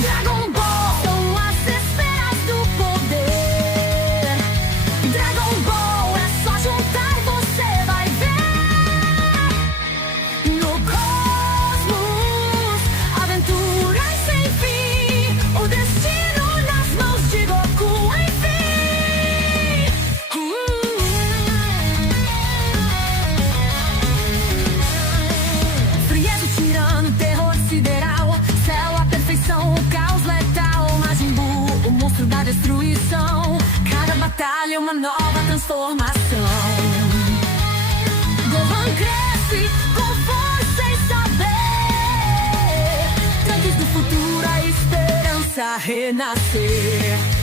Dragon Ball são as esferas do poder. Dragon Ball é só juntar e você vai ver. No cosmos, aventuras sem fim. O destino nas mãos de Goku, enfim. Frieza, tirano, terror sideral. Céu, a perfeição, o caos letal. Majin Buu, o monstro da destruição. Cada batalha é uma nova transformação. Gohan cresce com força e saber. Tanques do futuro, a esperança renascer.